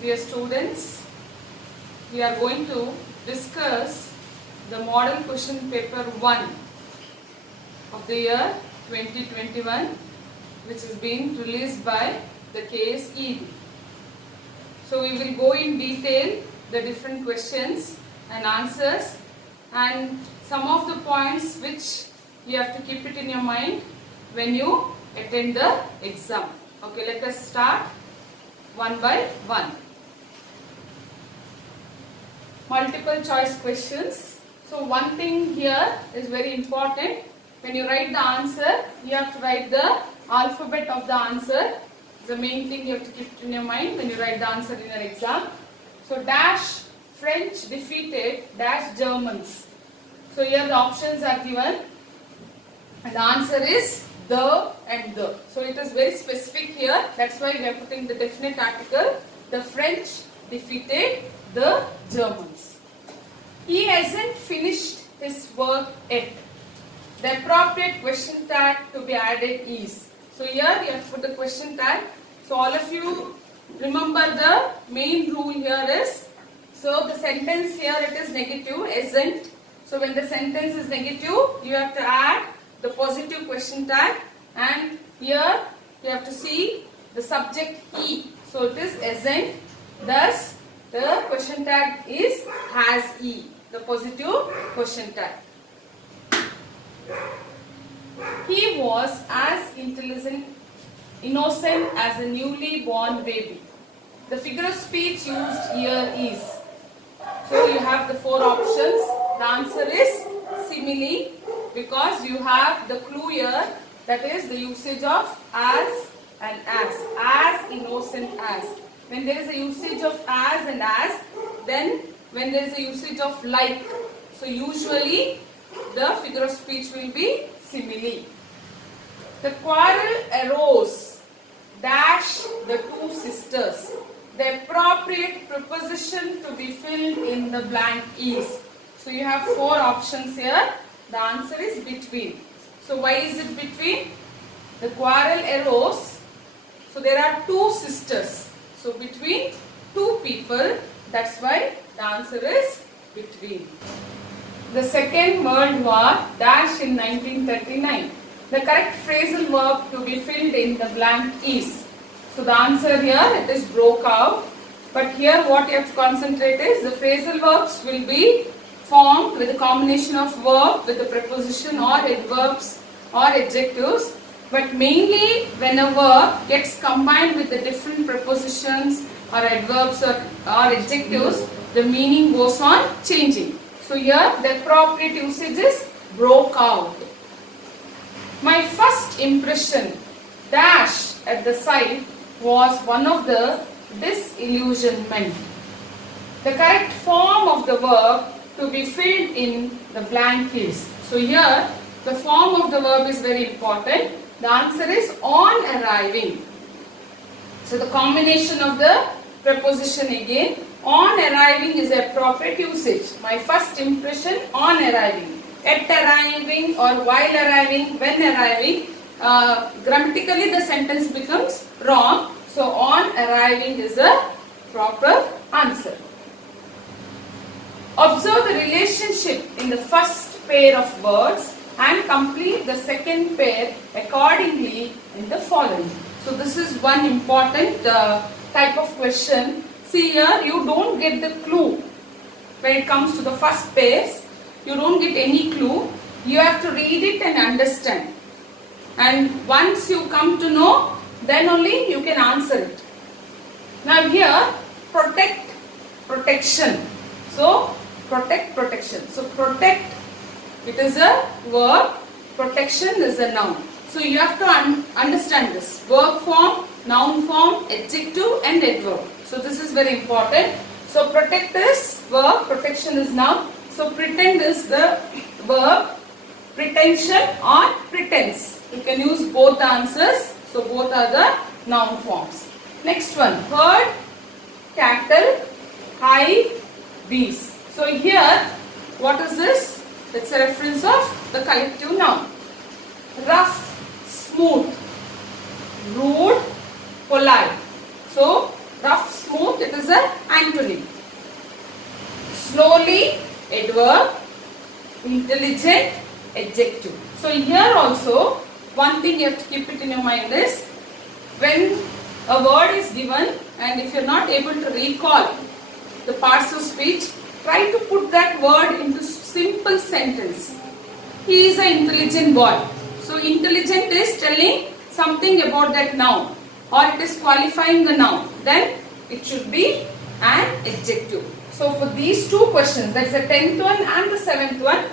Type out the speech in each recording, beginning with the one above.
Dear students, we are going to discuss the model question paper 1 of the year 2021, which is being released by the KSEB. So we will go in detail the different questions and answers and some of the points which you have to keep it in your mind when you attend the exam. Okay, let us start one by one. Multiple choice questions. So one thing here is very important. When you write the answer, you have to write the alphabet of the answer. The main thing you have to keep it in your mind when you write the answer in your exam. So dash French defeated dash Germans. So here the options are given and the answer is the and the. So it is very specific here. That's why we are putting the definite article. The French defeated the Germans. He hasn't finished his work yet. The appropriate question tag to be added is. So here you have to put the question tag. So all of you remember the main rule here is, so the sentence here it is negative, isn't. So when the sentence is negative, you have to add the positive question tag, and here you have to see the subject he. So it is isn't. Thus the question tag is has he, the positive question tag. He was as innocent as a newly born baby. The figure of speech used here is. So you have the four options. The answer is simile, because you have the clue here, that is the usage of as and as innocent as. When there is a usage of as and as, then when there is a usage of like, so usually the figure of speech will be simile. The quarrel arose dash the two sisters. The appropriate preposition to be filled in the blank is. So you have four options here. The answer is between. So why is it between? The quarrel arose. So there are two sisters. So between two people, that's why the answer is between. The Second World War dash in 1939. The correct phrasal verb to be filled in the blank is. So the answer here it is broke out. But here what you have to concentrate is the phrasal verbs will be formed with a combination of verb with the preposition or adverbs or adjectives. But mainly when a verb gets combined with the different prepositions or adverbs or adjectives, the meaning goes on changing. So here the appropriate usage is broke out. My first impression dash at the sight was one of the disillusionment. The correct form of the verb to be filled in the blank is. So here the form of the verb is very important. The answer is on arriving. So the combination of the preposition again, on arriving is the appropriate usage. My first impression on arriving. At arriving or while arriving, when arriving, grammatically the sentence becomes wrong. So on arriving is a proper answer. Observe the relationship in the first pair of words and complete the second pair accordingly in the following. So this is one important type of question. See here, you don't get the clue when it comes to the first pairs. You don't get any clue. You have to read it and understand. And once you come to know, then only you can answer it. Now here, protect, protection. So protect, protection. So protect, it is a verb, protection is a noun. So you have to understand this. Verb form, noun form, adjective and adverb. So this is very important. So protect is verb, protection is noun. So pretend is the verb, pretension or pretense. You can use both the answers. So both are the noun forms. Next one, herd, cattle, hive, bees. So here, what is this? It's a reference of the collective noun. Rough, smooth, rude, polite. So Rough, smooth, it is an antonym. Slowly, adverb. Intelligent, adjective. So here also, one thing you have to keep it in your mind is, when a word is given and if you are not able to recall the parts of speech, try to put that word into simple sentence. He is an intelligent boy. So intelligent is telling something about that noun, or it is qualifying the noun. Then it should be an adjective. So for these two questions, that is the 10th one and the 7th one,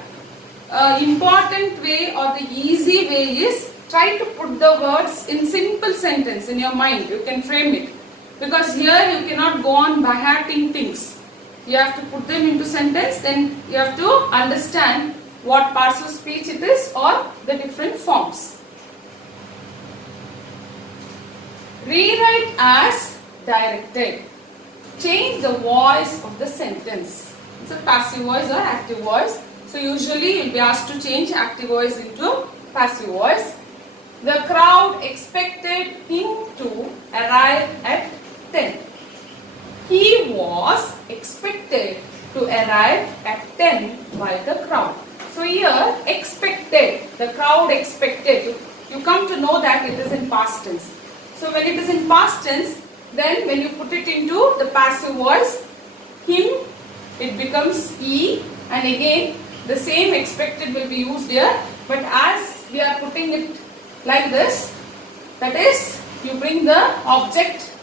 important way or the easy way is try to put the words in simple sentence in your mind. You can frame it. Because here you cannot go on by hearting things. You have to put them into sentence, then you have to understand what parts of speech it is or the different forms. Rewrite as directed. Change the voice of the sentence. It's a passive voice or active voice. So usually you will be asked to change active voice into passive voice. The crowd expected him to arrive at 10. He was expected to arrive at 10 by the crowd. So here expected, the crowd expected. You come to know that it is in past tense. So when it is in past tense, then when you put it into the passive voice, him, it becomes he, and again the same expected will be used here, but as we are putting it like this, that is, you bring the object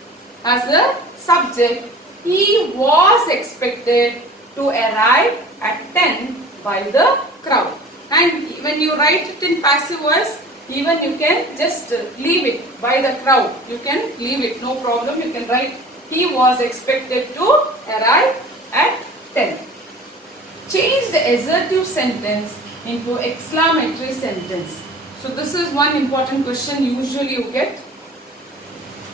as the subject. He was expected to arrive at 10 by the crowd. And when you write it in passive voice, even you can just leave it by the crowd. You can leave it, no problem. You can write he was expected to arrive at 10. Change the assertive sentence into exclamatory sentence. So this is one important question usually you get.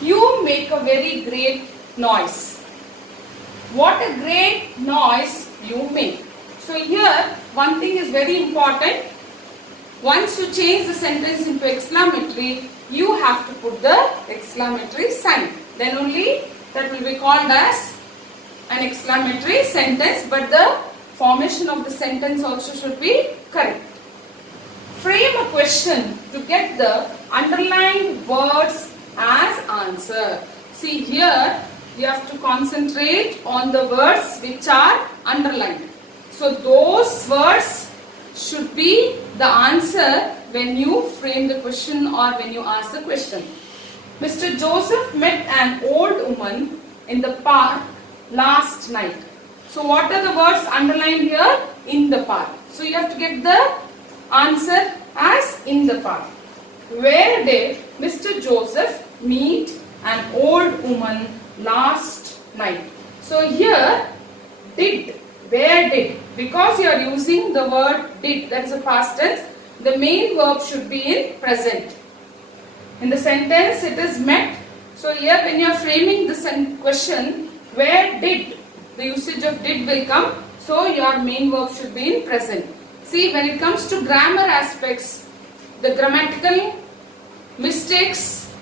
You make a very great noise. What a great noise you make. So here one thing is very important. Once you change the sentence into exclamatory, you have to put the exclamatory sign. Then only that will be called as an exclamatory sentence, but the formation of the sentence also should be correct. Frame a question to get the underlined words as answer. See here, you have to concentrate on the words which are underlined. So those words should be the answer when you frame the question or when you ask the question. Mr. Joseph met an old woman in the park last night. So what are the words underlined here? In the park. So you have to get the answer as in the park. Where did Mr. Joseph meet an old woman last night? So here, did, where did, because you are using the word did, that is a past tense, the main verb should be in present. In the sentence it is met. So here when you are framing the question, where did, the usage of did will come. So your main verb should be in present. See, when it comes to grammar aspects, the grammatical mistakes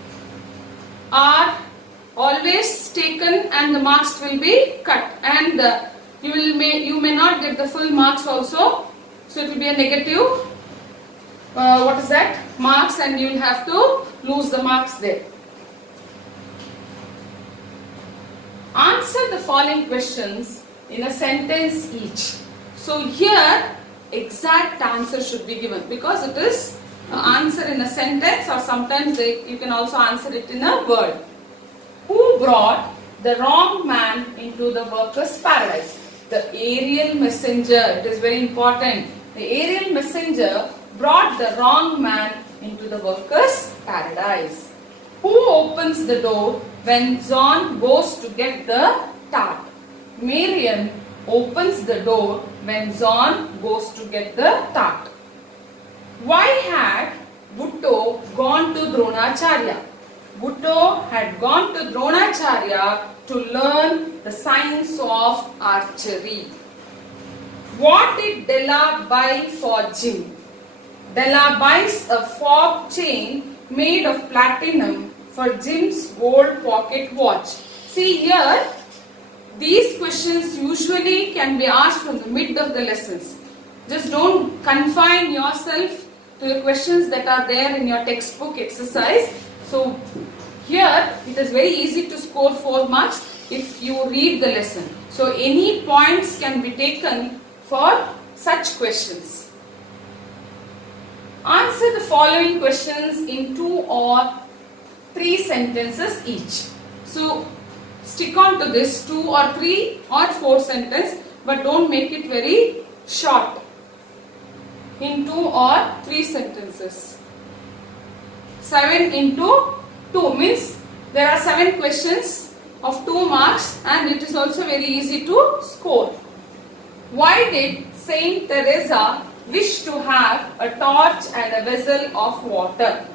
are always taken and the marks will be cut, and you may not get the full marks also. So it will be a negative marks, and you will have to lose the marks there. Answer the following questions in a sentence each. So here exact answer should be given because it is answer in a sentence, or sometimes you can also answer it in a word. Who brought the wrong man into the workers' paradise? The aerial messenger. It is very important. The aerial messenger brought the wrong man into the workers' paradise. Who opens the door when John goes to get the tart? Marian opens the door when John goes to get the tart. Why had Bhutto gone to Dronacharya? Bhutto had gone to Dronacharya to learn the science of archery. What did Della buy for Jim? Della buys a fob chain made of platinum for Jim's gold pocket watch. See here, these questions usually can be asked from the mid of the lessons. Just don't confine yourself to the questions that are there in your textbook exercise. So here it is very easy to score 4 marks if you read the lesson. So any points can be taken for such questions. Answer the following questions in 2 or 3 sentences each. So stick on to this 2 or 3 or 4 sentences, but don't make it very short. In 2 or 3 sentences. 7 into 2 means there are 7 questions of 2 marks, and it is also very easy to score. Why did Saint Teresa wish to have a torch and a vessel of water?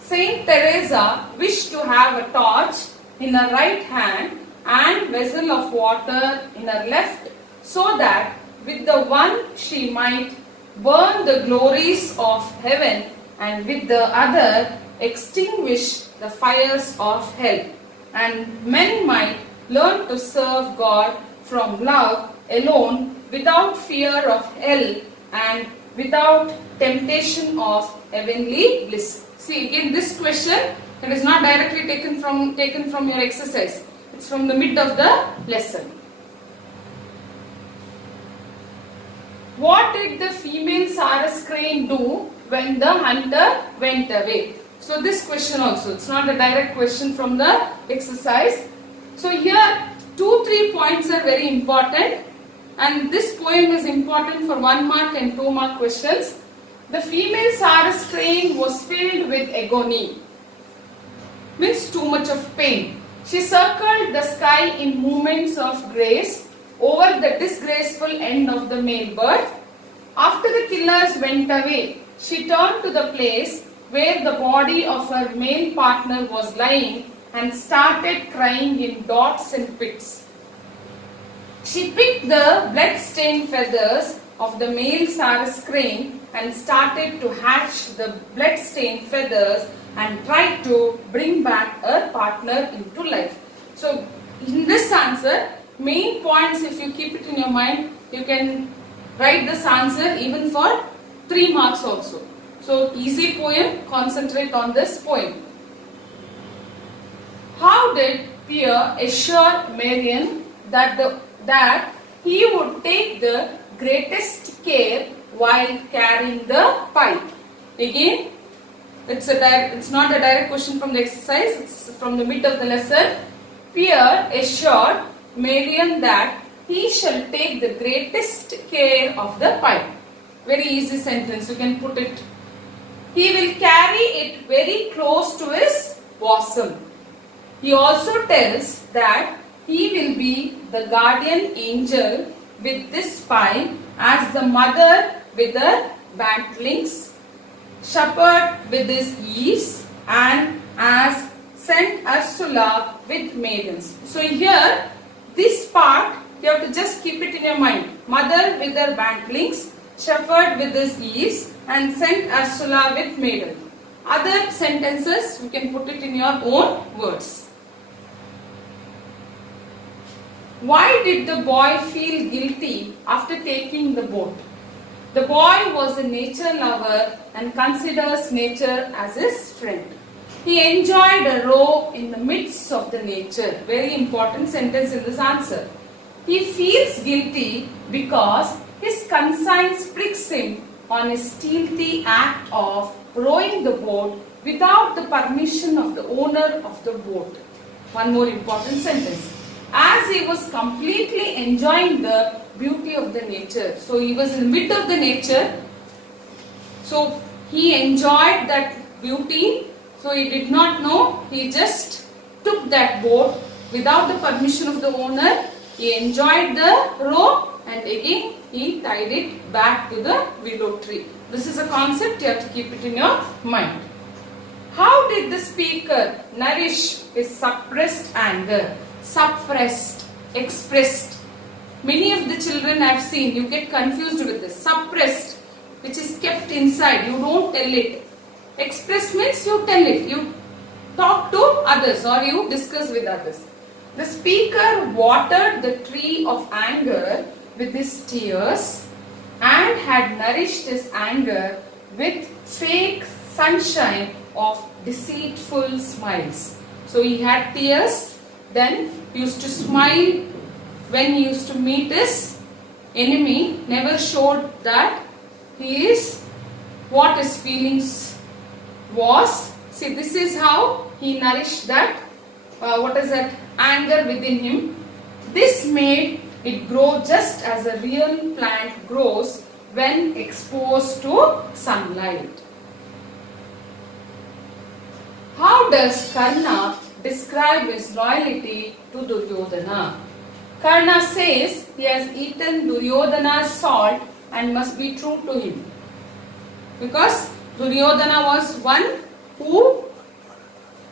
Saint Teresa wished to have a torch in her right hand and vessel of water in her left, so that with the one she might burn the glories of heaven, and with the other extinguish the fires of hell, and men might learn to serve God from love alone, without fear of hell and without temptation of heavenly bliss. See, again this question, it is not directly taken from your exercise. It's from the mid of the lesson. What did the female Sarus crane do when the hunter went away? So this question also, it's not a direct question from the exercise. So here 2-3 points are very important, and this poem is important for 1 mark and 2 mark questions. The female Sarus crane was filled with agony, means too much of pain. She circled the sky in movements of grace over the disgraceful end of the male bird. After the killers went away, she turned to the place where the body of her male partner was lying and started crying in dots and pits. She picked the blood-stained feathers of the male Sarus crane and started to hatch the blood-stained feathers and tried to bring back her partner into life. So in this answer, main points, if you keep it in your mind, you can write this answer even for 3 marks also. So easy poem, concentrate on this poem. How did Pierre assure Marion that he would take the greatest care while carrying the pipe? Again, it's not a direct question from the exercise, it's from the mid of the lesson. Pierre assured Marion that he shall take the greatest care of the pipe. Very easy sentence, you can put it. He will carry it very close to his bosom. He also tells that he will be the guardian angel with this pipe, as the mother with her bantlings, shepherd with his eaves, and as Saint Ursula with maidens. So here, this part, you have to just keep it in your mind. Mother with her bantlings, shepherd with his eaves, and Saint Ursula with maiden. Other sentences, you can put it in your own words. Why did the boy feel guilty after taking the boat? The boy was a nature lover and considers nature as his friend. He enjoyed a row in the midst of the nature. Very important sentence in this answer. He feels guilty because his conscience pricks him on his stealthy act of rowing the boat without the permission of the owner of the boat. One more important sentence. As he was completely enjoying the beauty of the nature. So he was in the mid of the nature. So he enjoyed that beauty. So he did not know. He just took that boat without the permission of the owner. He enjoyed the row and again he tied it back to the willow tree. This is a concept, you have to keep it in your mind. How did the speaker nourish his suppressed anger? Suppressed, expressed. Many of the children I have seen, you get confused with this. Suppressed, which is kept inside, you don't tell it. Expressed means you tell it, you talk to others or you discuss with others. The speaker watered the tree of anger with his tears and had nourished his anger with fake sunshine of deceitful smiles. So he had tears, then he used to smile when he used to meet his enemy, never showed that he is what his feelings was. See, this is how he nourished that anger within him. This made it grow just as a real plant grows when exposed to sunlight. How does Karna describe his loyalty to Duryodhana? Karna says he has eaten Duryodhana's salt and must be true to him. Because Duryodhana was one who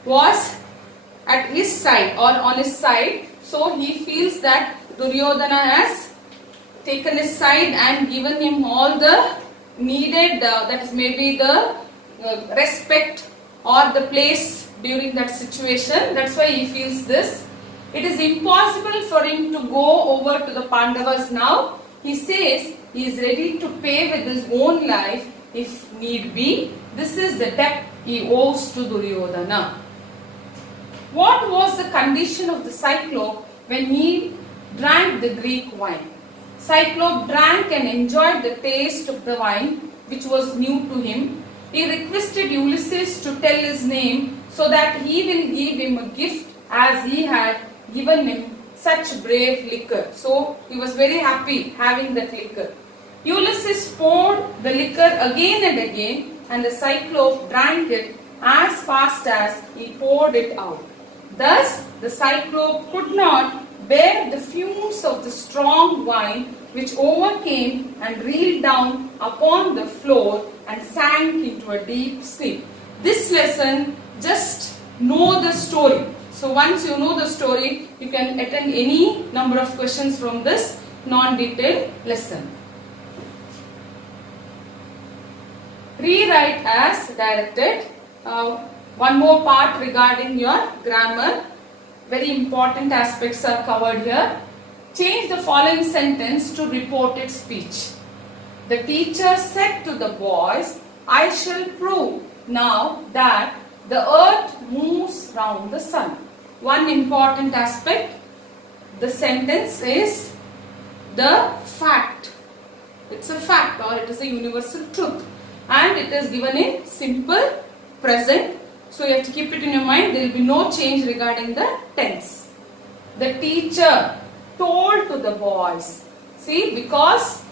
was at his side or on his side. So he feels that Duryodhana has taken his side and given him all the needed, that is maybe the respect or the place during that situation. That's why he feels this. It is impossible for him to go over to the Pandavas now. He says he is ready to pay with his own life if need be. This is the debt he owes to Duryodhana. What was the condition of the Cyclope when he drank the Greek wine? Cyclope drank and enjoyed the taste of the wine, which was new to him. He requested Ulysses to tell his name so that he will give him a gift as he had given him such brave liquor. So he was very happy having that liquor. Ulysses poured the liquor again and again, and the Cyclope drank it as fast as he poured it out. Thus the Cyclope could not bear the fumes of the strong wine, which overcame and reeled down upon the floor and sank into a deep sleep. This lesson, just know the story. So once you know the story, you can attend any number of questions from this non-detailed lesson. Rewrite as directed. One more part regarding your grammar. Very important aspects are covered here. Change the following sentence to reported speech. The teacher said to the boys, I shall prove now that the earth moves round the sun. One important aspect, the sentence is the fact. It's a fact or it is a universal truth. And it is given in simple present. So you have to keep it in your mind. There will be no change regarding the tense. The teacher told to the boys. See, because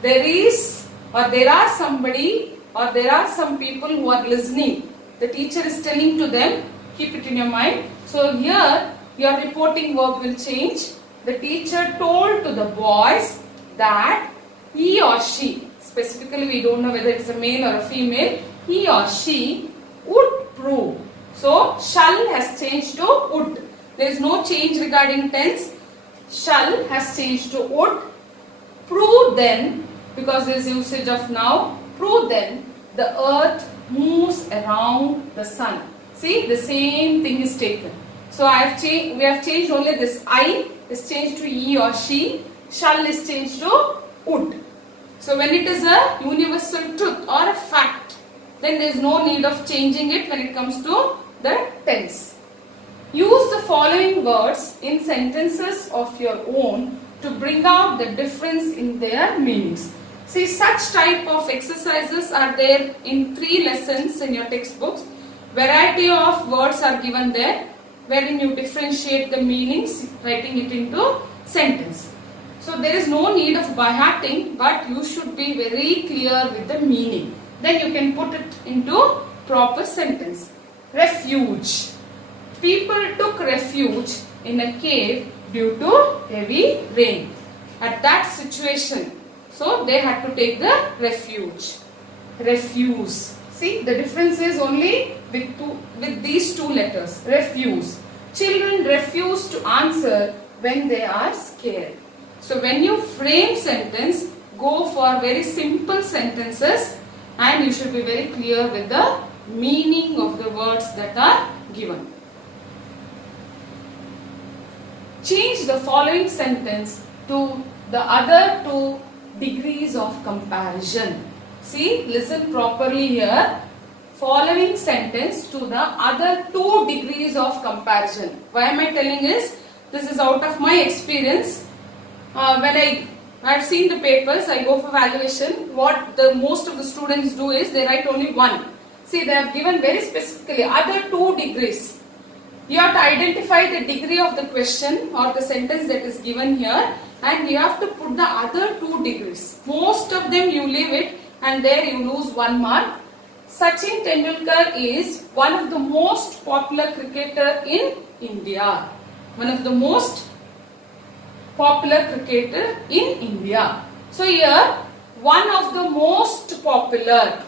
there are somebody or there are some people who are listening. The teacher is telling to them, keep it in your mind. So here your reporting verb will change. The teacher told to the boys that he or she, specifically we don't know whether it's a male or a female, he or she would prove. So shall has changed to would. There is no change regarding tense. Shall has changed to would. Prove then, because there is usage of now, prove then the earth moves around the sun. See, the same thing is taken. So we have changed only this I is changed to he or she. Shall is changed to would. So when it is a universal truth or a fact, then there is no need of changing it when it comes to the tense. Use the following words in sentences of your own to bring out the difference in their meanings. See, such type of exercises are there in 3 lessons in your textbooks. Variety of words are given there, wherein you differentiate the meanings, writing it into sentence. So there is no need of by-hearting, but you should be very clear with the meaning. Then you can put it into proper sentence. Refuge. People took refuge in a cave due to heavy rain. At that situation, so they had to take the refuge. Refuse. See, the difference is only with these 2 letters. Refuse. Children refuse to answer when they are scared. So when you frame sentence, go for very simple sentences and you should be very clear with the meaning of the words that are given. change the following sentence to the other two degrees of comparison. See, listen properly here. Following sentence to the other two degrees of comparison. Why am I telling is, this is out of my experience. When I've seen the papers, I go for valuation. What the most of the students do is they write only one. See, they have given very specifically other two degrees. You have to identify the degree of the question or the sentence that is given here, and you have to put the other two degrees. Most of them you leave it and there you lose 1 mark. Sachin Tendulkar is one of the most popular cricketer in India. One of the most popular cricketer in India. So here, one of the most popular.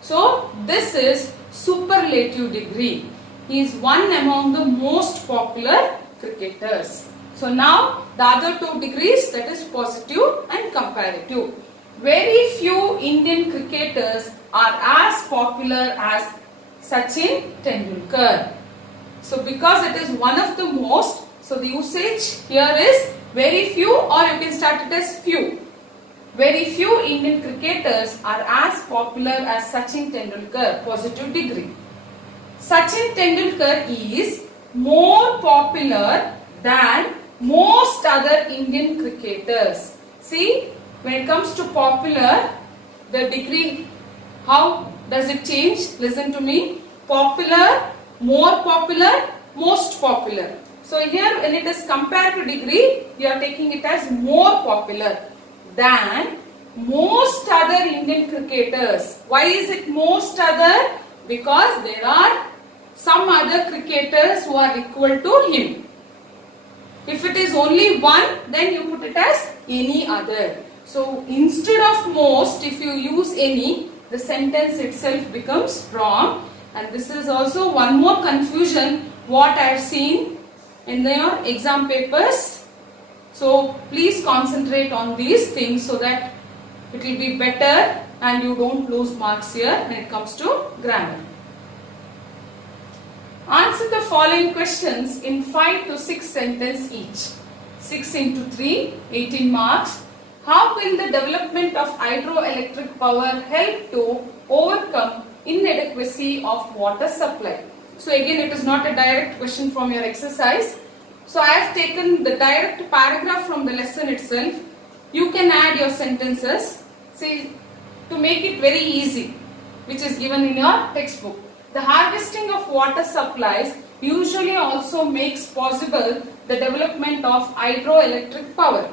So this is superlative degree. He is one among the most popular cricketers. So now the other two degrees, that is positive and comparative. Very few Indian cricketers are as popular as Sachin Tendulkar. So because it is one of the most, so the usage here is very few, or you can start it as few. Very few Indian cricketers are as popular as Sachin Tendulkar, positive degree. Sachin Tendulkar is more popular than most other Indian cricketers. See, when it comes to popular, the degree, how does it change? Listen to me. Popular, more popular, most popular. So here when it is compared to degree, you are taking it as more popular than most other Indian cricketers. Why is it most other? Because there are some other cricketers who are equal to him. If it is only one, then you put it as any other. So instead of most, if you use any, the sentence itself becomes wrong. And this is also one more confusion what I have seen in your exam papers. So please concentrate on these things so that it will be better and you don't lose marks here when it comes to grammar. Answer the following questions in 5 to 6 sentences each. 6 into 3, 18 marks. How will the development of hydroelectric power help to overcome inadequacy of water supply? So again, it is not a direct question from your exercise. So I have taken the direct paragraph from the lesson itself. You can add your sentences, see, to make it very easy, which is given in your textbook. The harvesting of water supplies usually also makes possible the development of hydroelectric power.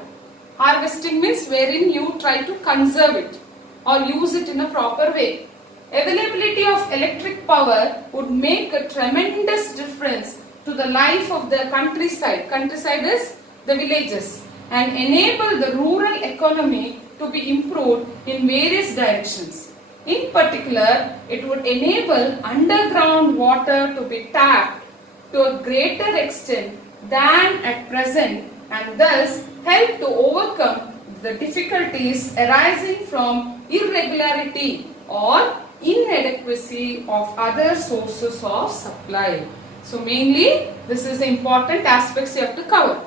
Harvesting means wherein you try to conserve it or use it in a proper way. Availability of electric power would make a tremendous difference to the life of the countryside. Countryside is the villages, and enable the rural economy to be improved in various directions. In particular, it would enable underground water to be tapped to a greater extent than at present, and thus help to overcome the difficulties arising from irregularity or inadequacy of other sources of supply. So mainly this is the important aspects you have to cover.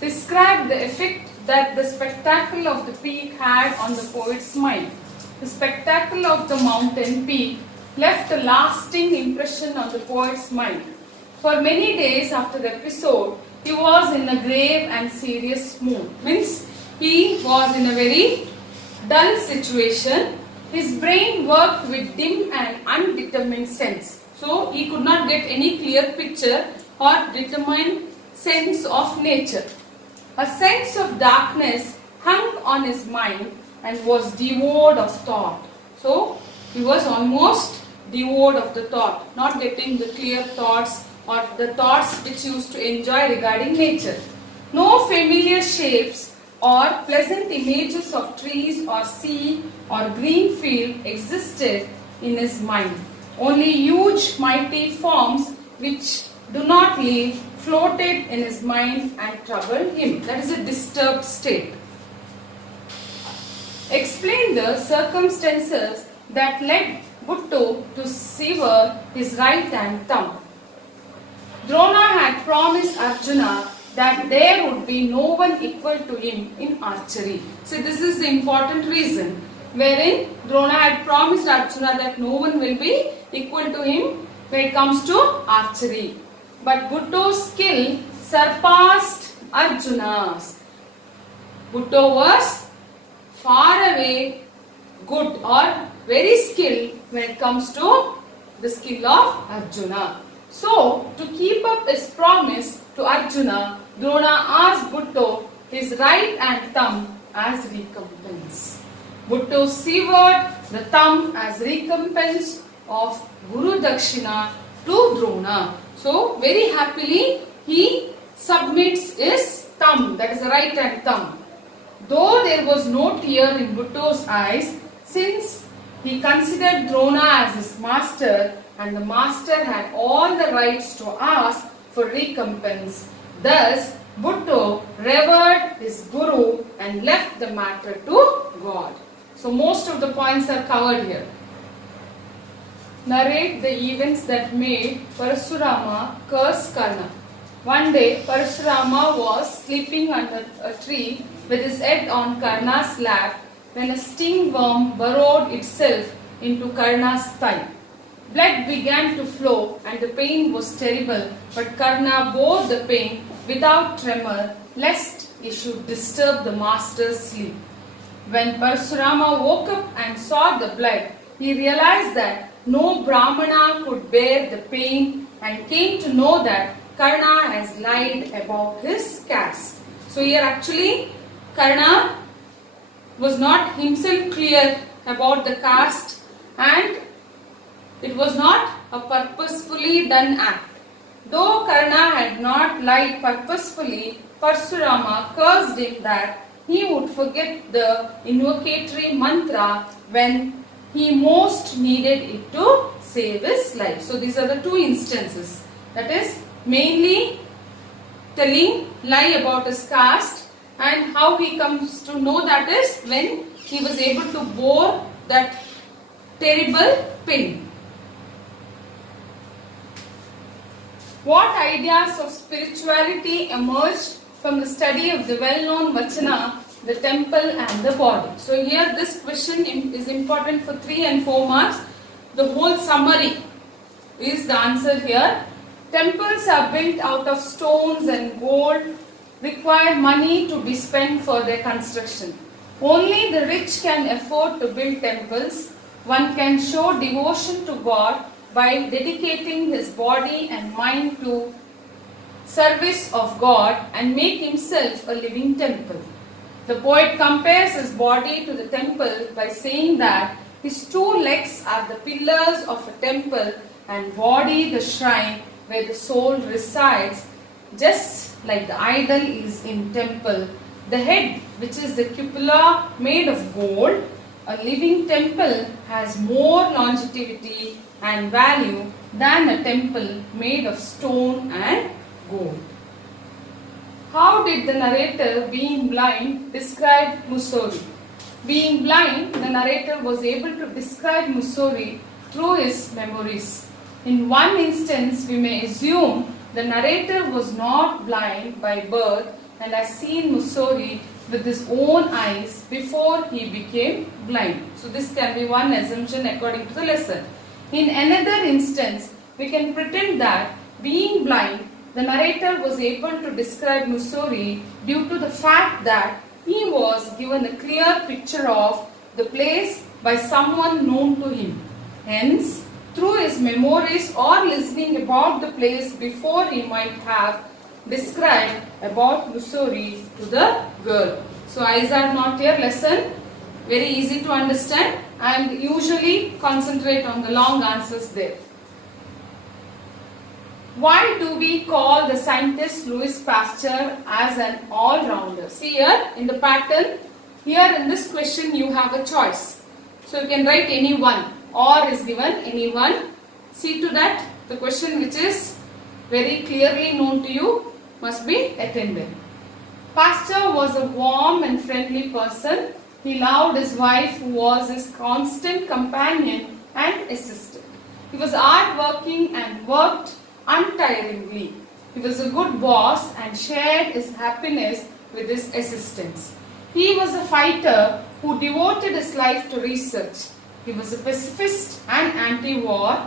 Describe the effect that the spectacle of the peak had on the poet's mind. The spectacle of the mountain peak left a lasting impression on the poet's mind. For many days after the episode, he was in a grave and serious mood. Means he was in a very dull situation. His brain worked with dim and undetermined sense. So he could not get any clear picture or determined sense of nature. A sense of darkness hung on his mind and was devoid of thought. So he was almost devoid of the thought, not getting the clear thoughts or the thoughts which he used to enjoy regarding nature. No familiar shapes or pleasant images of trees or sea or green field existed in his mind. Only huge mighty forms which do not live floated in his mind and troubled him. That is a disturbed state. Explain the circumstances that led Bhutto to sever his right hand thumb. Drona had promised Arjuna that there would be no one equal to him in archery. So this is the important reason wherein Drona had promised Arjuna that no one will be equal to him when it comes to archery. But Bhutto's skill surpassed Arjuna's. Bhutto was far away good or very skilled when it comes to the skill of Arjuna. So, to keep up his promise to Arjuna, Drona asked Bhutto his right and thumb as recompense. Bhutto severed the thumb as recompense of Guru Dakshina to Drona. So, very happily he submits his thumb, that is the right hand thumb. Though there was no tear in Bhutto's eyes, since he considered Drona as his master and the master had all the rights to ask for recompense. Thus, Bhutto revered his guru and left the matter to God. So, most of the points are covered here. Narrate the events that made Parasurama curse Karna. One day, Parasurama was sleeping under a tree with his head on Karna's lap when a sting worm burrowed itself into Karna's thigh. Blood began to flow and the pain was terrible, but Karna bore the pain without tremor lest he should disturb the master's sleep. When Parasurama woke up and saw the blood, he realized that no Brahmana could bear the pain and came to know that Karna has lied about his caste. So here actually Karna was not himself clear about the caste and it was not a purposefully done act. Though Karna had not lied purposefully, Parasurama cursed him that he would forget the invocatory mantra when he most needed it to save his life. So these are the two instances. That is mainly telling lie about his caste and how he comes to know that is when he was able to bore that terrible pain. What ideas of spirituality emerged from the study of the well-known Vachana, the temple and the body? So here this question is important for 3 and 4 marks. The whole summary is the answer here. Temples are built out of stones and gold, require money to be spent for their construction. Only the rich can afford to build temples. One can show devotion to God by dedicating his body and mind to service of God and make himself a living temple. The poet compares his body to the temple by saying that his 2 legs are the pillars of a temple and body the shrine where the soul resides, just like the idol is in temple. The head, which is the cupola made of gold, a living temple has more longevity and value than a temple made of stone and gold. How did the narrator, being blind, describe Mussoorie? Being blind, the narrator was able to describe Mussoorie through his memories. In one instance, we may assume the narrator was not blind by birth and has seen Mussoorie with his own eyes before he became blind. So this can be one assumption according to the lesson. In another instance, we can pretend that being blind, the narrator was able to describe Mussoorie due to the fact that he was given a clear picture of the place by someone known to him. Hence, through his memories or listening about the place before he might have described about Mussoorie to the girl. So eyes are not here lesson. Very easy to understand and usually concentrate on the long answers there. Why do we call the scientist Louis Pasteur as an all-rounder? See here in the pattern, here in this question you have a choice. So you can write any one. Or is given any one. See to that the question which is very clearly known to you must be attended. Pasteur was a warm and friendly person. He loved his wife who was his constant companion and assistant. He was hardworking and worked untiringly. He was a good boss and shared his happiness with his assistants. He was a fighter who devoted his life to research. He was a pacifist and anti-war.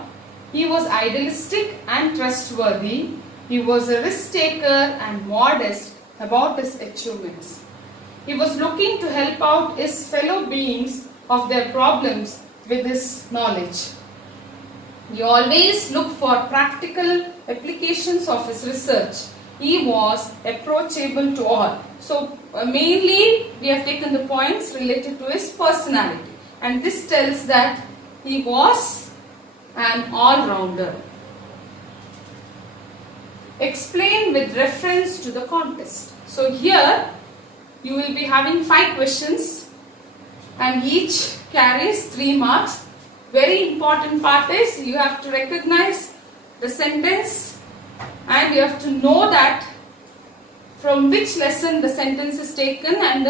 He was idealistic and trustworthy. He was a risk-taker and modest about his achievements. He was looking to help out his fellow beings of their problems with his knowledge. He always looked for practical applications of his research. He was approachable to all. So mainly we have taken the points related to his personality, and this tells that he was an all-rounder. Explain with reference to the contest. So here you will be having 5 questions and each carries 3 marks. Very important part is you have to recognize the sentence and you have to know that from which lesson the sentence is taken and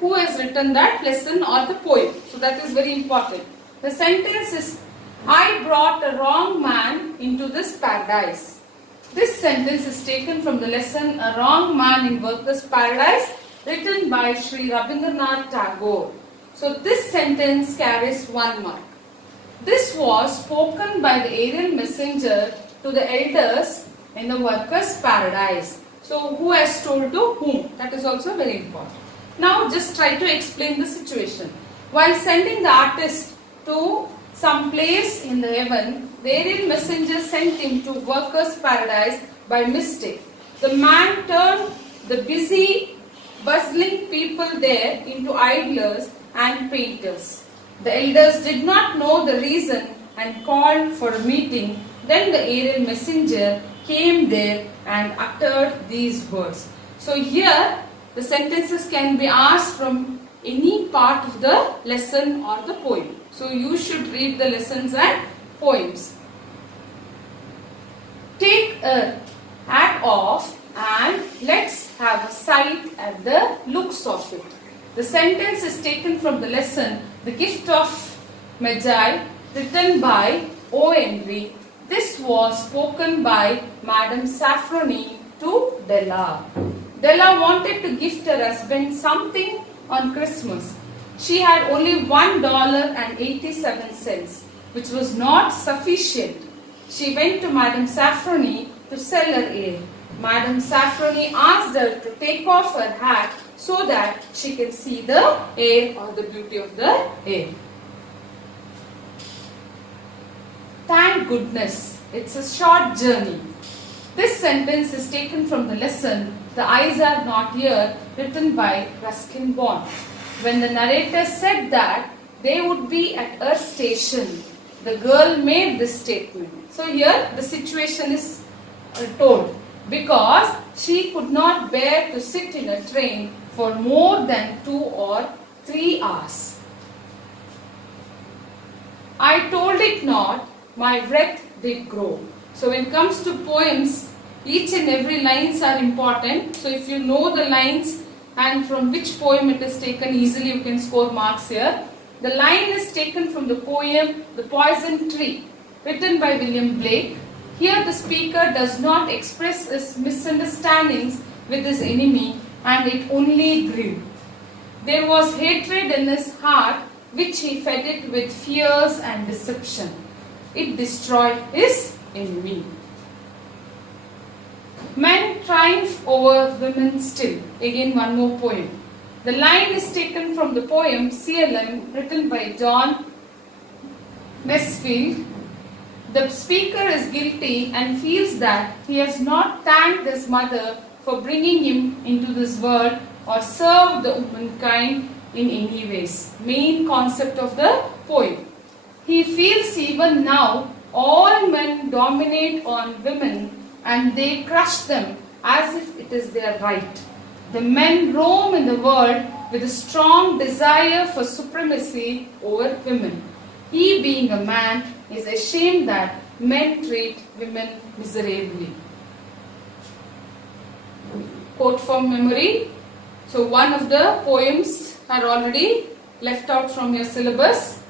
who has written that lesson or the poem. So that is very important. The sentence is, I brought a wrong man into this paradise. This sentence is taken from the lesson A Wrong Man in Workers' Paradise, written by Sri Rabindranath Tagore. So this sentence carries 1 mark. This was spoken by the aerial messenger to the elders in the Workers' Paradise. So who has told to whom? That is also very important. Now just try to explain the situation. While sending the artist to some place in the heaven, the aerial messenger sent him to Workers' Paradise by mistake. The man turned the busy, bustling people there into idlers and painters. The elders did not know the reason and called for a meeting. Then the aerial messenger came there and uttered these words. So here the sentences can be asked from any part of the lesson or the poem. So you should read the lessons and poems. Take a hat off and let's have a sight at the looks of it. The sentence is taken from the lesson The Gift of Magi, written by O. Henry. This was spoken by Madame Safroni to Della. Della wanted to gift her husband something on Christmas. She had only $1.87, which was not sufficient. She went to Madame Safroni to sell her ale. Madame Safroni asked her to take off her hat so that she can see the air or the beauty of the air. Thank goodness, it's a short journey. This sentence is taken from the lesson The Eyes Are Not Here, written by Ruskin Bond. When the narrator said that they would be at Earth Station, the girl made this statement. So here the situation is told because she could not bear to sit in a train for more than 2 or 3 hours. I told it not, my breath did grow. So when it comes to poems, each and every lines are important. So if you know the lines and from which poem it is taken, easily you can score marks here. The line is taken from the poem The Poison Tree, written by William Blake. Here the speaker does not express his misunderstandings with his enemy and it only grew. There was hatred in his heart which he fed it with fears and deception. It destroyed his enemy. Men triumph over women still. Again one more poem. The line is taken from the poem CLM, written by John Mesfield. The speaker is guilty and feels that he has not thanked his mother for bringing him into this world or served the womankind in any ways. Main concept of the poem. He feels even now all men dominate on women and they crush them as if it is their right. The men roam in the world with a strong desire for supremacy over women. He, being a man, is ashamed that men treat women miserably. Quote from memory. So one of the poems are already left out from your syllabus.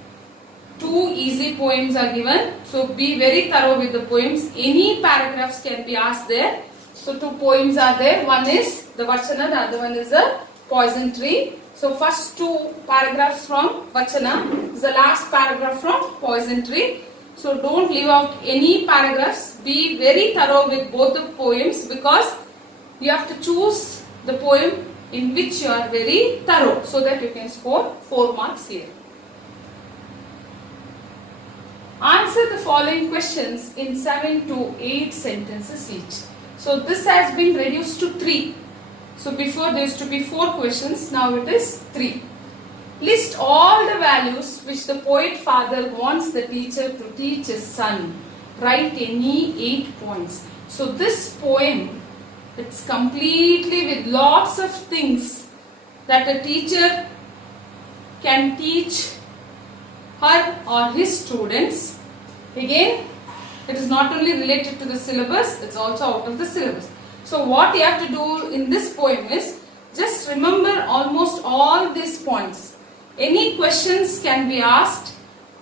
two easy poems are given. So be very thorough with the poems. Any paragraphs can be asked there. So two poems are there. One is the Vachana, the other one is the Poison Tree. So first two paragraphs from Vachana is the last paragraph from Poison Tree. So don't leave out any paragraphs. Be very thorough with both the poems because you have to choose the poem in which you are very thorough so that you can score 4 marks here. Answer the following questions in 7 to 8 sentences each. So this has been reduced to 3. So before there used to be 4 questions, now it is 3. List all the values which the poet father wants the teacher to teach his son. Write any 8 points. So this poem, it's completely with lots of things that a teacher can teach her or his students. Again, it is not only related to the syllabus, it's also out of the syllabus. So what you have to do in this poem is just remember almost all these points. Any questions can be asked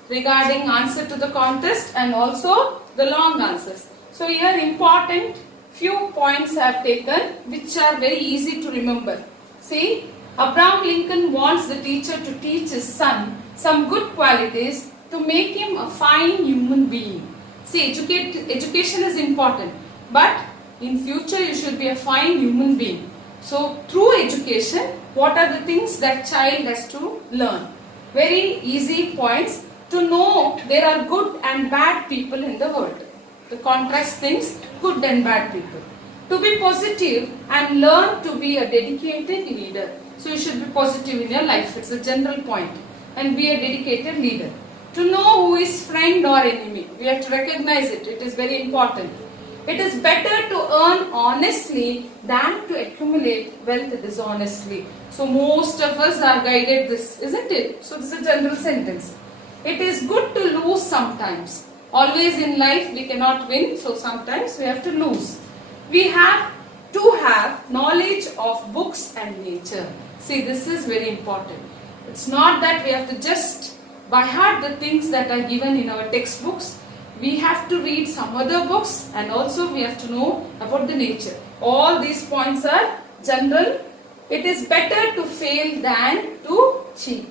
regarding answer to the contest and also the long answers. So here important few points I have taken which are very easy to remember. See, Abraham Lincoln wants the teacher to teach his son some good qualities to make him a fine human being. See, education is important, but in future you should be a fine human being. So through education, what are the things that child has to learn? Very easy points to know there are good and bad people in the world. The contrast things, good and bad people. To be positive and learn to be a dedicated leader. So you should be positive in your life. It's a general point. And be a dedicated leader. To know who is friend or enemy. We have to recognize it. It is very important. It is better to earn honestly than to accumulate wealth dishonestly. So most of us are guided this, isn't it? So this is a general sentence. It is good to lose sometimes. Always in life we cannot win, so sometimes we have to lose. We have to have knowledge of books and nature. See, this is very important. It's not that we have to just by heart the things that are given in our textbooks. We have to read some other books and also we have to know about the nature. All these points are general. It is better to fail than to cheat.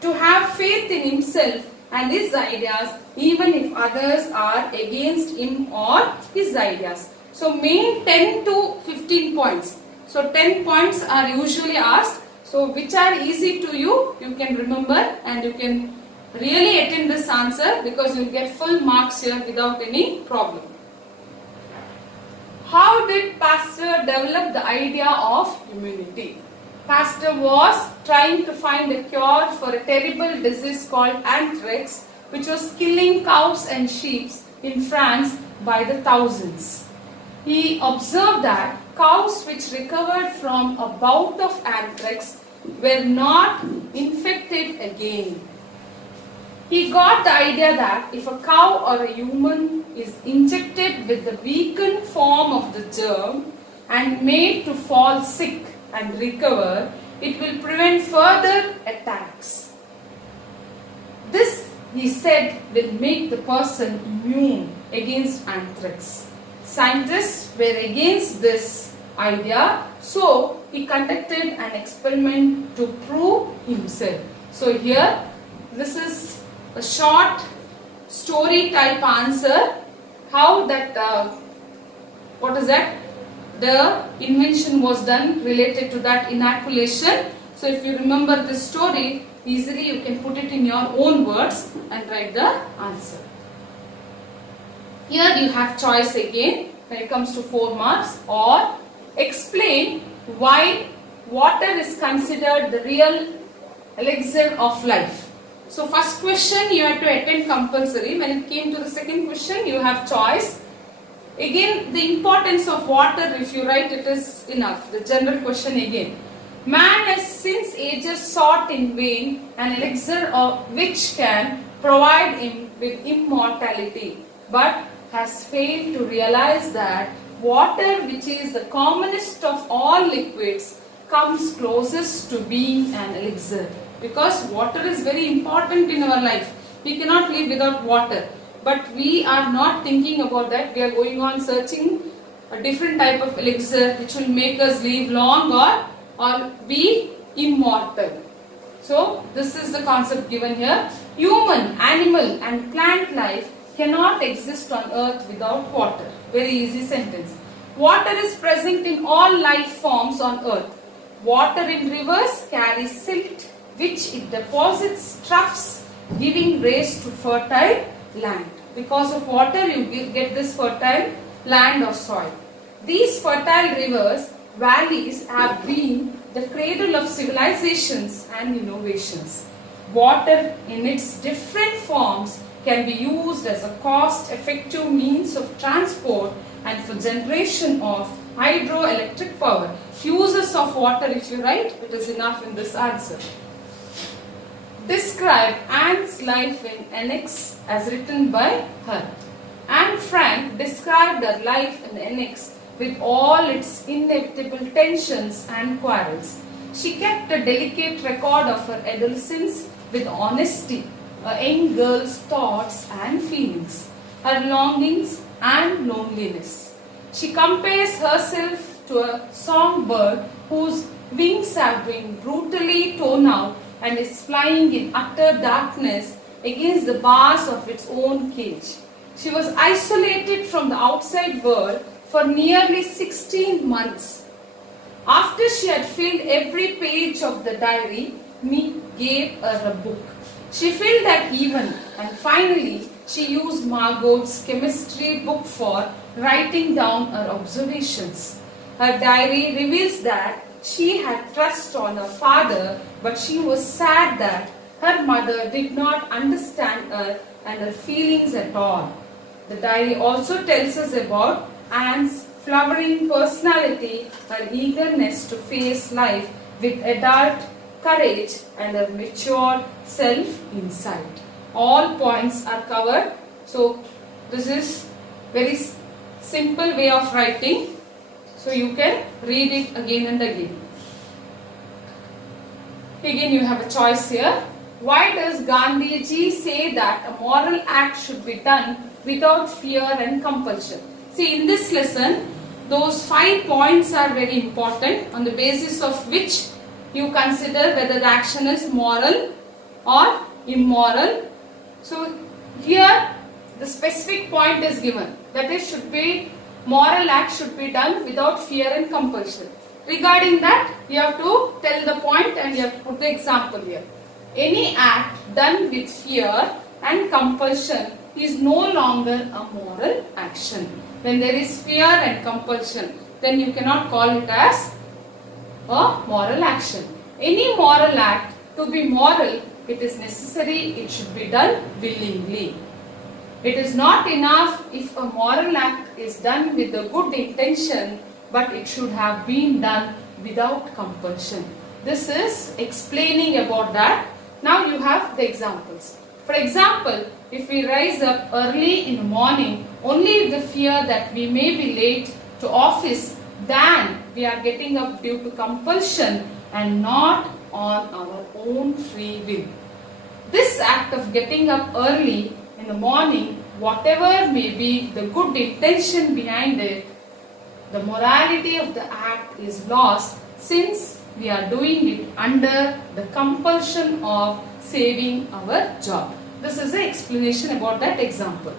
To have faith in himself and his ideas even if others are against him or his ideas. So main 10 to 15 points. So 10 points are usually asked. So which are easy to you, you can remember and you can really attempt this answer because you will get full marks here without any problem. How did Pasteur develop the idea of immunity? Pasteur was trying to find a cure for a terrible disease called anthrax which was killing cows and sheep in France by the thousands. He observed that cows which recovered from a bout of anthrax were not infected again. He got the idea that if a cow or a human is injected with the weakened form of the germ and made to fall sick and recover, it will prevent further attacks. This, he said, will make the person immune against anthrax. Scientists were against this idea, so he conducted an experiment to prove himself. So here, this is a short story type answer. How that, what is that? The invention was done related to that inoculation. So if you remember this story, easily you can put it in your own words and write the answer. Here you have choice again when it comes to 4 marks, or explain why water is considered the real elixir of life. So first question you have to attend compulsory. When it came to the second question, you have choice. Again, the importance of water, if you write it is enough. The general question again. Man has since ages sought in vain an elixir of which can provide him with immortality, but has failed to realize that water, which is the commonest of all liquids, comes closest to being an elixir. Because water is very important in our life. We cannot live without water. But we are not thinking about that. We are going on searching a different type of elixir which will make us live long or be immortal. So this is the concept given here. Human, animal and plant life cannot exist on earth without water. Very easy sentence. Water is present in all life forms on earth. Water in rivers carries silt which it deposits troughs, giving raise to fertile land. Because of water you get this fertile land or soil. These fertile rivers, valleys have been the cradle of civilizations and innovations. Water in its different forms can be used as a cost-effective means of transport and for generation of hydroelectric power. Uses of water, if you write, it is enough in this answer. Describe Anne's life in Annex as written by her. Anne Frank described her life in Annex with all its inevitable tensions and quarrels. She kept a delicate record of her adolescence with honesty, a young girl's thoughts and feelings, her longings and loneliness. She compares herself to a songbird whose wings have been brutally torn out and is flying in utter darkness against the bars of its own cage. She was isolated from the outside world for nearly 16 months. After she had filled every page of the diary, Meek gave her a book. She filled that even, and finally she used Margot's chemistry book for writing down her observations. Her diary reveals that she had trust on her father, but she was sad that her mother did not understand her and her feelings at all. The diary also tells us about Anne's flowering personality, her eagerness to face life with adult courage and her mature self-insight. All points are covered. So this is very simple way of writing. So you can read it again and again. Again you have a choice here. Why does Gandhiji say that a moral act should be done without fear and compulsion? See, in this lesson, those 5 points are very important, on the basis of which you consider whether the action is moral or immoral. So here the specific point is given, that it should be moral act should be done without fear and compulsion. Regarding that, you have to tell the point and you have to put the example here. Any act done with fear and compulsion is no longer a moral action. When there is fear and compulsion, then you cannot call it as a moral action. Any moral act, to be moral, it is necessary, it should be done willingly. It is not enough if a moral act is done with a good intention, but it should have been done without compulsion. This is explaining about that. Now you have the examples. For example, if we rise up early in the morning only with the fear that we may be late to office, then we are getting up due to compulsion and not on our own free will. This act of getting up early in the morning, whatever may be the good intention behind it, the morality of the act is lost since we are doing it under the compulsion of saving our job. This is the explanation about that example.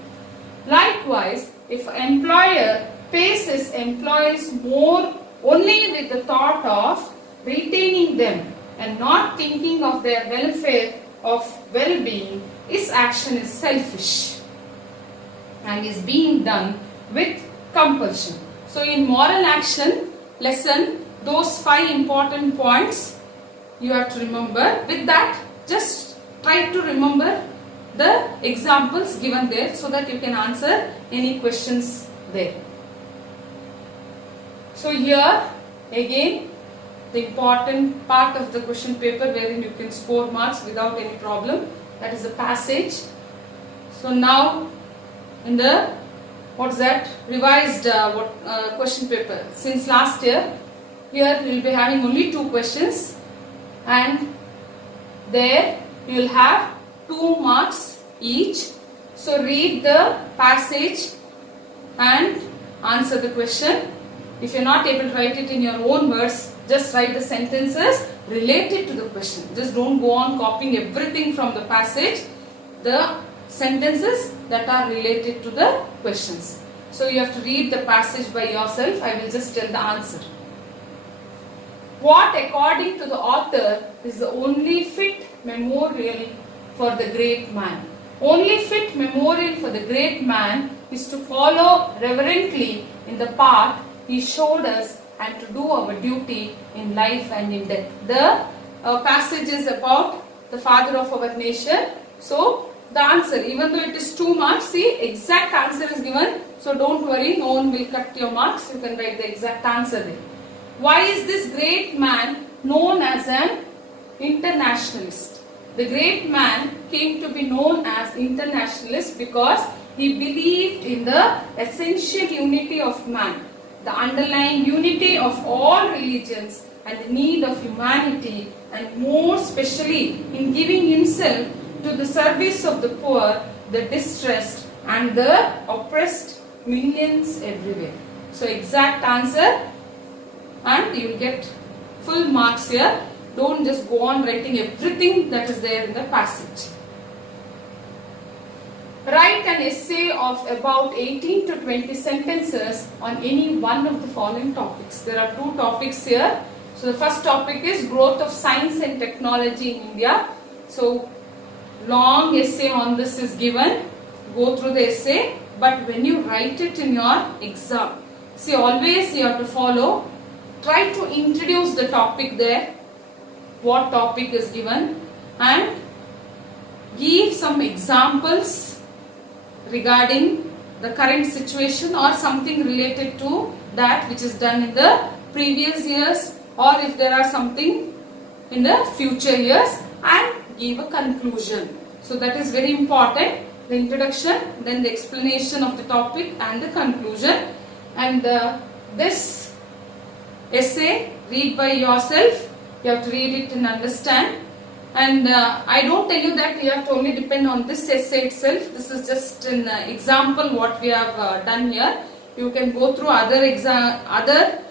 Likewise, if an employer pays his employees more only with the thought of retaining them and not thinking of their welfare of well-being, his action is selfish and is being done with compulsion. So in moral action lesson, those 5 important points you have to remember. With that, just try to remember the examples given there so that you can answer any questions there. So here again the important part of the question paper wherein you can score marks without any problem, that is the passage. So now in the revised question paper, since last year, here we will be having only 2 questions and there you will have 2 marks each. So read the passage and answer the question. If you are not able to write it in your own words, just write the sentences related to the question. Just don't go on copying everything from the passage. The sentences that are related to the questions. So you have to read the passage by yourself. I will just tell the answer. What, according to the author, is the only fit memorial for the great man? Only fit memorial for the great man is to follow reverently in the path he showed us and to do our duty in life and in death. The passage is about the father of our nation. So the answer, even though it is 2 marks, the exact answer is given. So don't worry, no one will cut your marks. You can write the exact answer there. Why is this great man known as an internationalist? The great man came to be known as internationalist because he believed in the essential unity of man, the underlying unity of all religions and the need of humanity, and more especially in giving himself to the service of the poor, the distressed and the oppressed millions everywhere. So exact answer, and you will get full marks here. Don't just go on writing everything that is there in the passage. Write an essay of about 18 to 20 sentences on any one of the following topics. There are 2 topics here. So the first topic is growth of science and technology in India. So long essay on this is given. Go through the essay, but when you write it in your exam, see, always you have to follow. Try to introduce the topic there, what topic is given, and give some examples regarding the current situation or something related to that which is done in the previous years, or if there are something in the future years, and give a conclusion. So that is very important. The introduction, then the explanation of the topic and the conclusion. And this essay, read by yourself. You have to read it and understand. And I don't tell you that you have to only depend on this essay itself. This is just an example what we have done here. You can go through other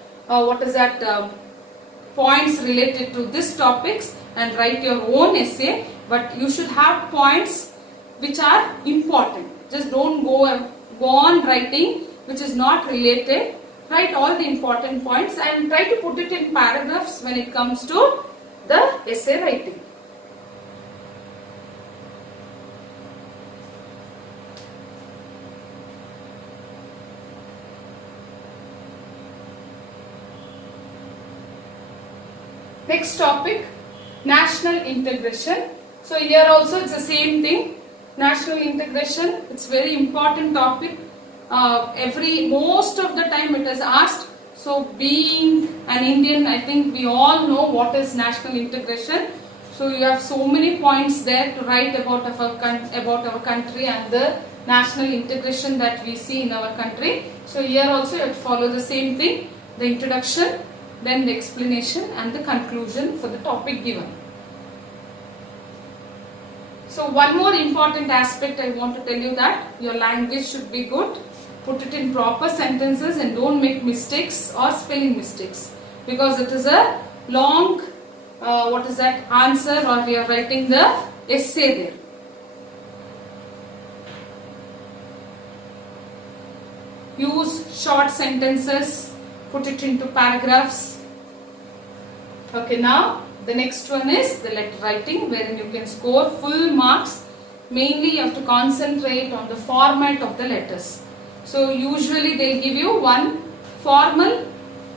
points related to this topics and write your own essay. But you should have points which are important. Just don't go on writing which is not related. Write all the important points and try to put it in paragraphs when it comes to the essay writing. Next topic, national integration. So here also it's the same thing. National integration, it's very important topic. Most of the time it is asked. So being an Indian, I think we all know what is national integration. So you have so many points there to write about our country and the national integration that we see in our country. So here also you have to follow the same thing, the introduction, then the explanation and the conclusion for the topic given. So one more important aspect I want to tell you, that your language should be good. Put it in proper sentences and don't make mistakes or spelling mistakes, because it is a long answer, or you are writing the essay there. Use short sentences, put it into paragraphs. Okay, now the next one is the letter writing, wherein you can score full marks. Mainly you have to concentrate on the format of the letters. So usually they will give you one formal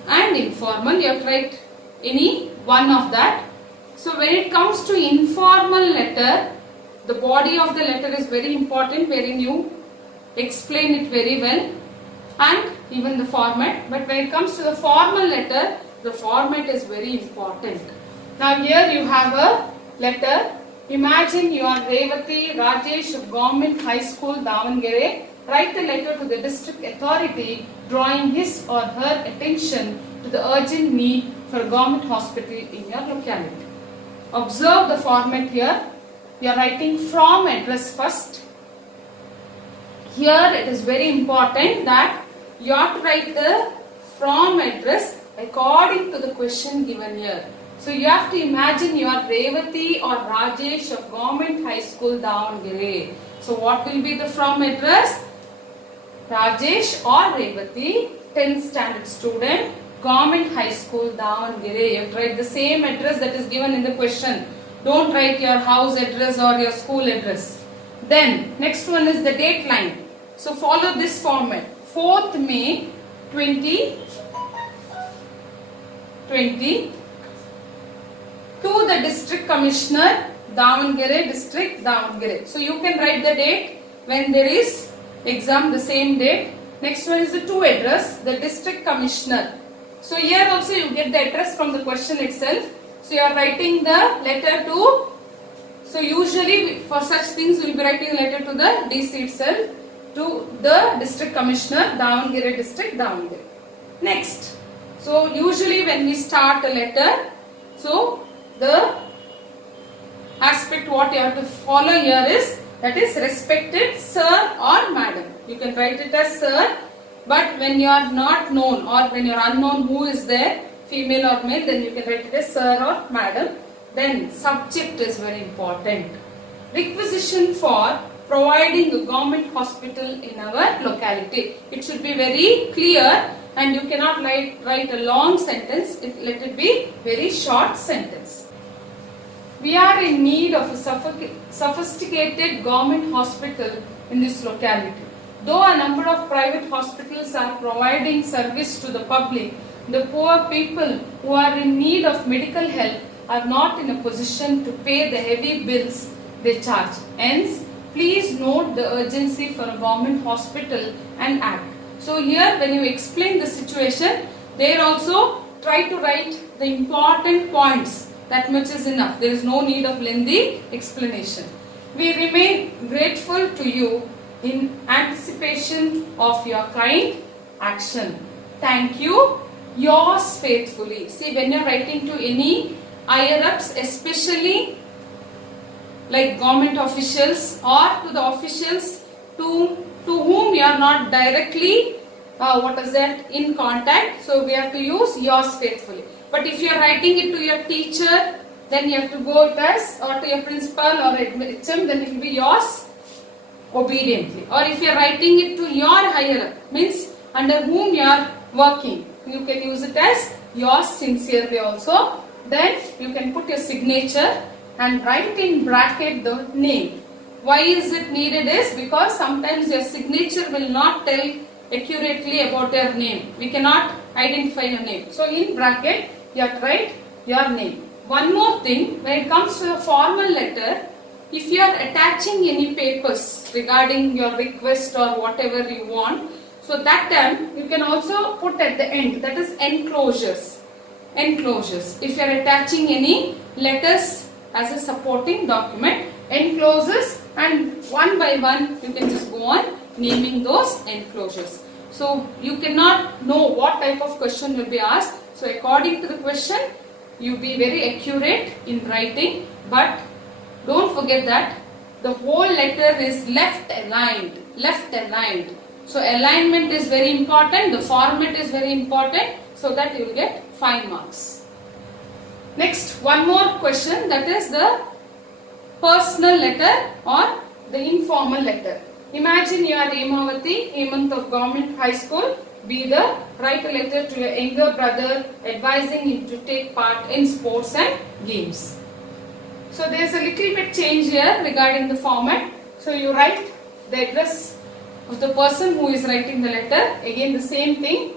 and informal. You have to write any one of that. So when it comes to informal letter, the body of the letter is very important, wherein you explain it very well, and even the format. But when it comes to the formal letter, the format is very important. Now here you have a letter. Imagine you are Revati Rajesh of Government High School, Davangere. Write a letter to the district authority drawing his or her attention to the urgent need for a government hospital in your locality. Observe the format here. you are writing from address first. Here it is very important that you have to write the from address according to the question given here. So you have to imagine you are Revati or Rajesh of Government High School, Davangere. So what will be the from address? Rajesh or Revati, 10th standard student, Government High School, Davangere. You have to write the same address that is given in the question. Don't write your house address or your school address. Then next one is the date line. So follow this format. 4th May 2020 to the District Commissioner, Davangere District, Davangere. So you can write the date when there is exam, the same date. Next one is the to address, the District Commissioner. So here also you get the address from the question itself. So you are writing the letter to, so usually for such things we will be writing a letter to the DC itself, to the District Commissioner, Davangere District, Davangere. Next, so usually when we start a letter, so the aspect what you have to follow here is, that is respected sir or madam. You can write it as sir, but when you are not known or when you are unknown who is there, female or male, then you can write it as sir or madam. Then subject is very important. Requisition for providing a government hospital in our locality. It should be very clear and you cannot write a long sentence. Let it be very short sentence. We are in need of a sophisticated government hospital in this locality. Though a number of private hospitals are providing service to the public, the poor people who are in need of medical help are not in a position to pay the heavy bills they charge. Hence, please note the urgency for a government hospital and act. So here when you explain the situation, there also try to write the important points. That much is enough. There is no need of lengthy explanation. We remain grateful to you in anticipation of your kind action. Thank you. Yours faithfully. See, when you are writing to any higher ups, especially like government officials or to the officials to whom you are not directly in contact, so we have to use yours faithfully. But if you are writing it to your teacher, then you have to go with us, or to your principal or HM, then it will be yours obediently. Or if you are writing it to your higher up, means under whom you are working, you can use it as yours sincerely also. Then you can put your signature and write in bracket the name. Why is it needed is because sometimes your signature will not tell accurately about your name. We cannot identify your name. So in bracket you have to write your name. One more thing, when it comes to a formal letter, if you are attaching any papers regarding your request or whatever you want, so that time you can also put at the end, that is enclosures. Enclosures. If you are attaching any letters as a supporting document, enclosures, and one by one you can just go on naming those enclosures. So you cannot know what type of question will be asked. So according to the question, you be very accurate in writing, but don't forget that the whole letter is left aligned. So alignment is very important, the format is very important, so that you will get 5 marks. Next, one more question, that is the personal letter or the informal letter. Imagine you are Hemavati, Hemant of Government High School, write a letter to your younger brother advising him to take part in sports and games. So there is a little bit change here regarding the format. So you write the address of the person who is writing the letter. Again the same thing.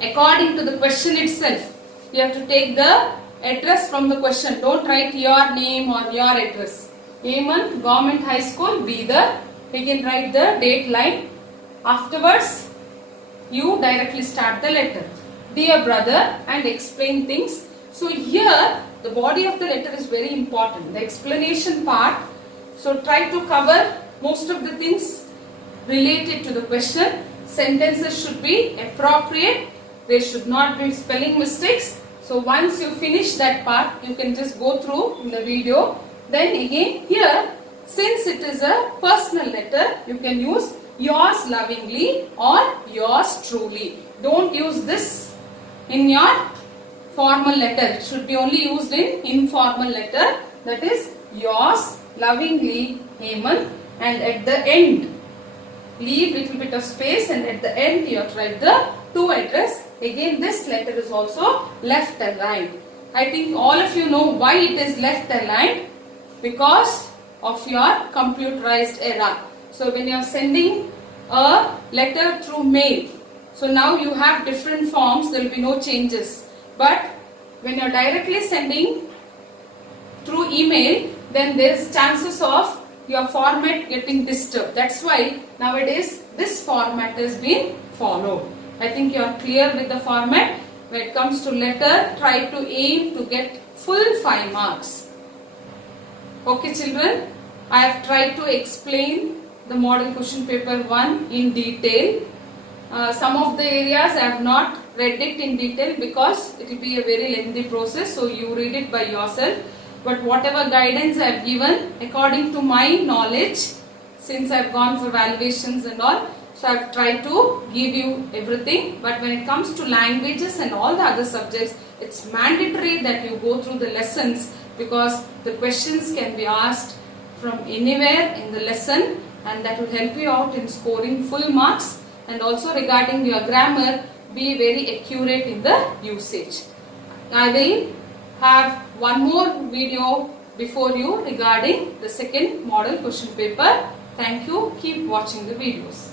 According to the question itself, you have to take the address from the question. Don't write your name or your address. Hemant, Government High School, Bidar. You can write the date line. Afterwards, you directly start the letter. Dear brother, and explain things. So here, the body of the letter is very important. The explanation part. So try to cover most of the things related to the question. Sentences should be appropriate. There should not be spelling mistakes. So once you finish that part, you can just go through in the video. Then again here, since it is a personal letter, you can use yours lovingly or yours truly. Don't use this in your formal letter. It should be only used in informal letter. That is yours lovingly, Hemant. And at the end, leave little bit of space, and at the end you have to write the to address. Again, this letter is also left aligned. I think all of you know why it is left aligned, because of your computerized era. So when you are sending a letter through mail, so now you have different forms, there will be no changes. But when you are directly sending through email, then there is chances of your format getting disturbed. That's why nowadays this format has been followed. I think you are clear with the format. When it comes to letter, try to aim to get full 5 marks. Okay children, I have tried to explain the model question paper 1 in detail. Some of the areas I have not read it in detail because it will be a very lengthy process, so you read it by yourself. But whatever guidance I have given according to my knowledge, since I have gone for valuations and all, so I have tried to give you everything. But when it comes to languages and all the other subjects, it's mandatory that you go through the lessons, because the questions can be asked from anywhere in the lesson, and that will help you out in scoring full marks. And also regarding your grammar, be very accurate in the usage. I will have one more video before you regarding the second model question paper. Thank you. Keep watching the videos.